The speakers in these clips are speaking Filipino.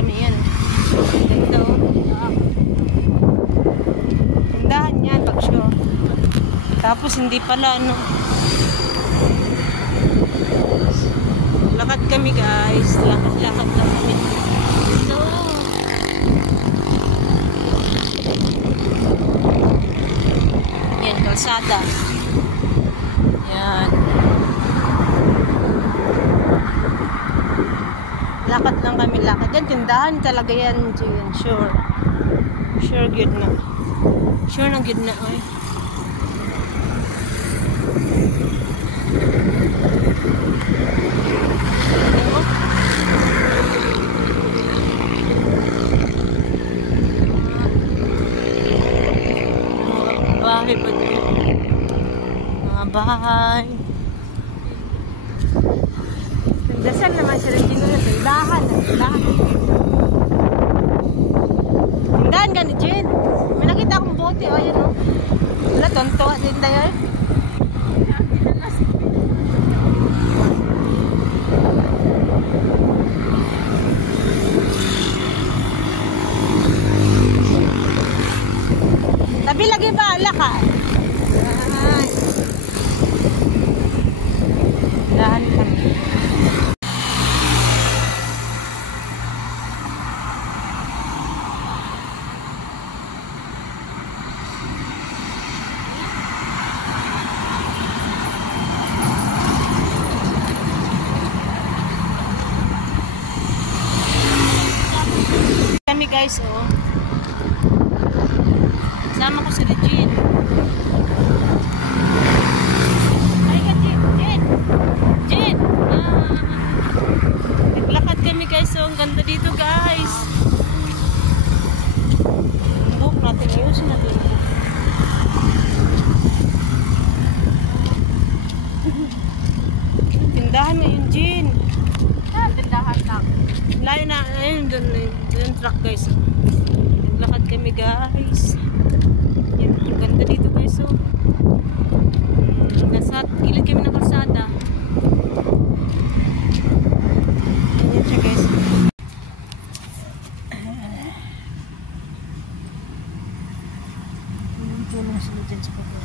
kami yan. Ganda oh. Tindahan yan pag show. Tapos hindi pala ano. Lakad kami guys. Lakad lang kami. So yan, kalsada. Yan. Lakad lang kami, lakad. Yan, tindahan talaga yan. Sure. Sure, good na. Sure na good na. Oy. Bahay pa dito. Mga bahay. Dasal naman sila dito na tindahan. Tindahan ka ni Jen. May nakita akong bote. O yan o. Wala, tonto. Tindahan yun. Tabi lagi ba? Ala ka. Tindahan kami. Kami guys, oh. Sama ko si Regine. Ay ka, Jen. Naglakad kami guys, oh. Ang ganda dito guys. Buhok natin, ayusin natin. Tindahan ngayon, Jen. Tindahan lang. Layo na, ayun doon truck guys. Naglakad kami guys. Yan, ang ganda dito guys. So, nasa gilid kami ng kalsada. Yan siya guys. Tulong sila dyan sa pagod.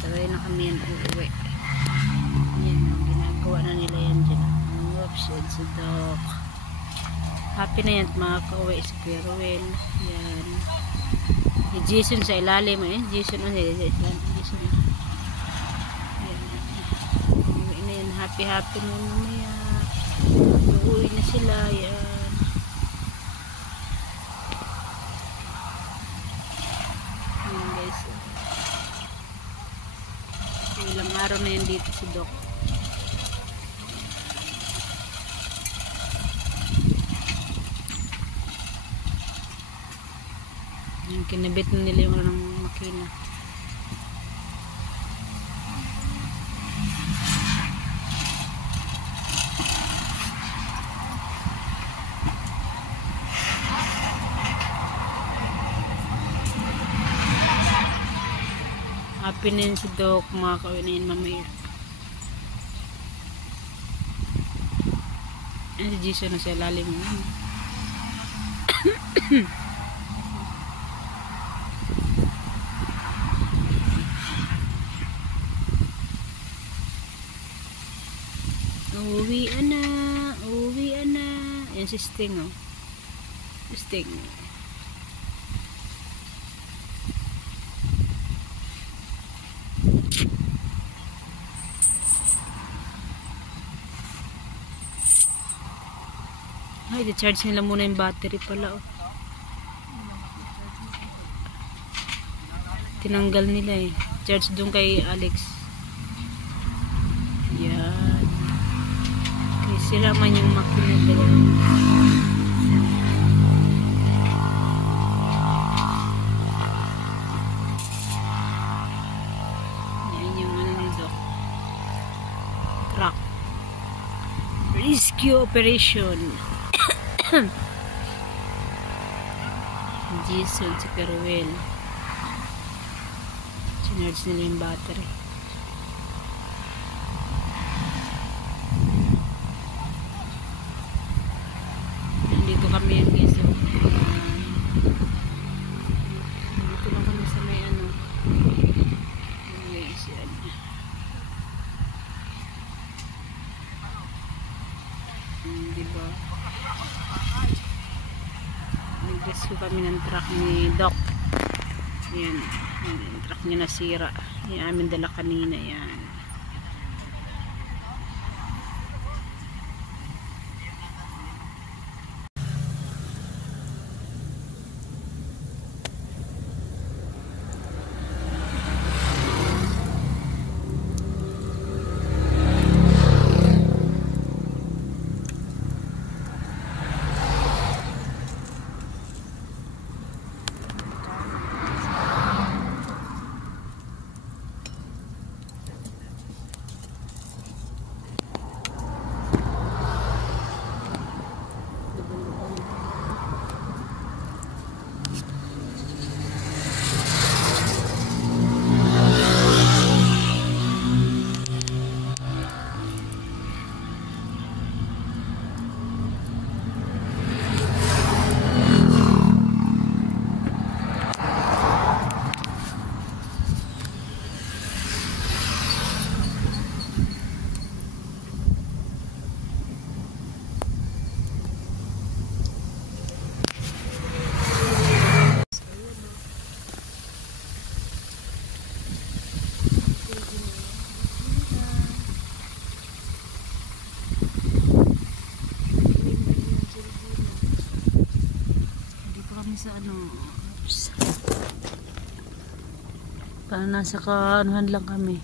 Sabay na kami yan uuwi. Yan, ginagawa na nila yan dyan. Whoops, it's a dog. Happy na yan at makaka-uwi si Kuya Ruel. Yan. Si Jason sa ilalim eh. Jason ano yan. Jason. Yan. Uwi na yan. Happy na mamaya. Uuwi na sila. Yan. Ilang araw na yan dito si Doc. Yung kinabit na nila yung ng makina. Happy na yun si Doc, makakawin na yun mamaya. Si Jason na sa lalim mo. Uwian na. Uwian na. Ayan si Sting, oh. Sting. Ay, i-charge nila muna yung battery pala, oh. Tinanggal nila eh. Charge dun kay Alex. Yan. Okay, sira man yung makina nila. Yan yung ano nito. Truck. Rescue operation. Jason si Peruel. Sinarge nila yung battery. Nandito kami yung giso. Nandito lang kami sa may ano. Yan. Diba? Nag-rescue kami ng truck ni Doc. Yan. Yung truck niya nasira. Yung amin dala kanina. Yan. Sa ano, oops. Parang nasa kaanuhan lang kami.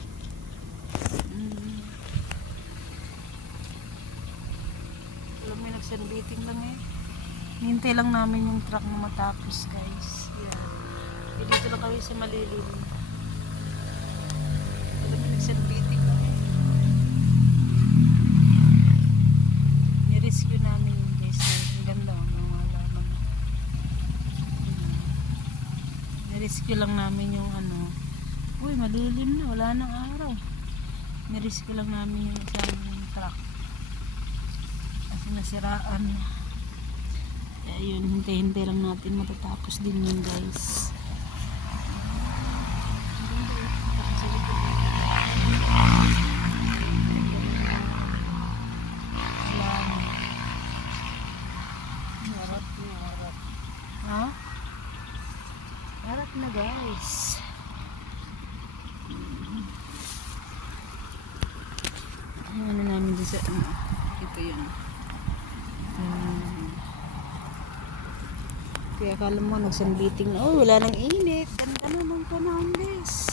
Alam mo, nagsanbiting lang eh. Hintay lang namin yung truck na matapos, guys. Yeah. Dito lang kami sa malilim. Alam mo, nagsanbiting lang eh. Nirescue namin yun, guys. Ang ganda, rescue lang namin yung ano. Uy, malilim na, wala nang araw. Nirescue lang namin yung isang truck kasi nasiraan. Kaya yun, hintay-hintay lang natin matatapos din yun, guys. Wala na. Harap. Ha? Harap na, guys. Ano namin dito sa ito yun. Kaya akala mo nagsanbiting na, oh, wala nang init. Ganda naman panahon, guys.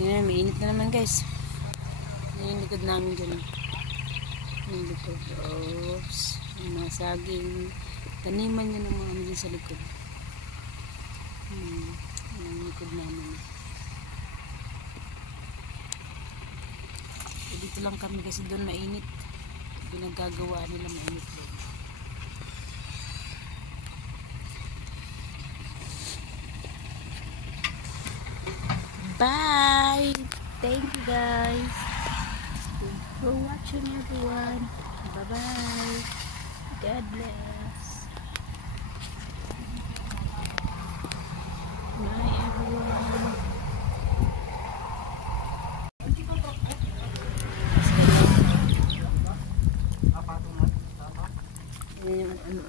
Yan, may init na naman, guys. Yan yung likod namin dyan. Yung likod. Oops. Yung mga saging. Taniman nyo ng mga dyan sa likod. Yung likod namin. So, dito lang kami kasi doon mainit. Pinagkagawa nila mainit doon. Bye! Thank you guys for watching everyone. Bye-bye. God bless. Bye everyone. Ano?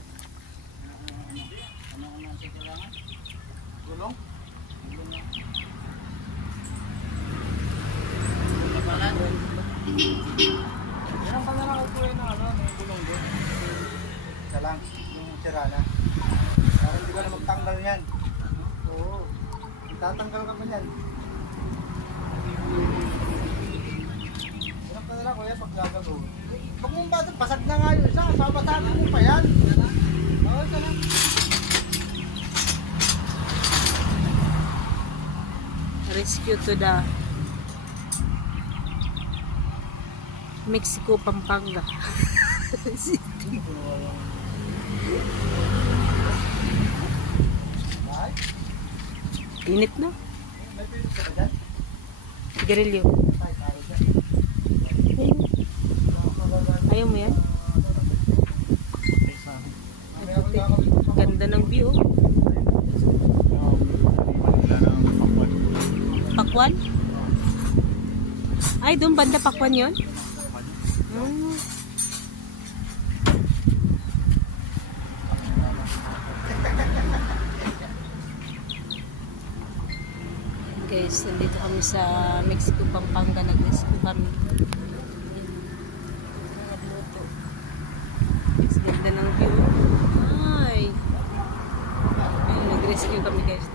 Gulong? Yan ang pala nakukuha ng ano, may gulong doon. Isa lang, yung sira na. Para hindi ka na magtanggal yan. Oo. Tatanggal ka pa yan. Yan ang pala kuya pag gagago. Pag mong bata, pasag na nga yun isa. Babasagin mo pa yan. Oo, isa lang. Rescue to the Mexico, Pampanga. Init na. May pilit ka ba dyan? Sigarilyo. Tay, tayo dyan. Ayaw mo yan? Ganda ng view. Pakwan? Ay, doon banda Pakwan yun? Hmm. Guys, nandito kami sa Mexico, Pampanga. Nag-rescue kami. Nagluto. Ganda ng view. Ay. Nag-rescue kami guys.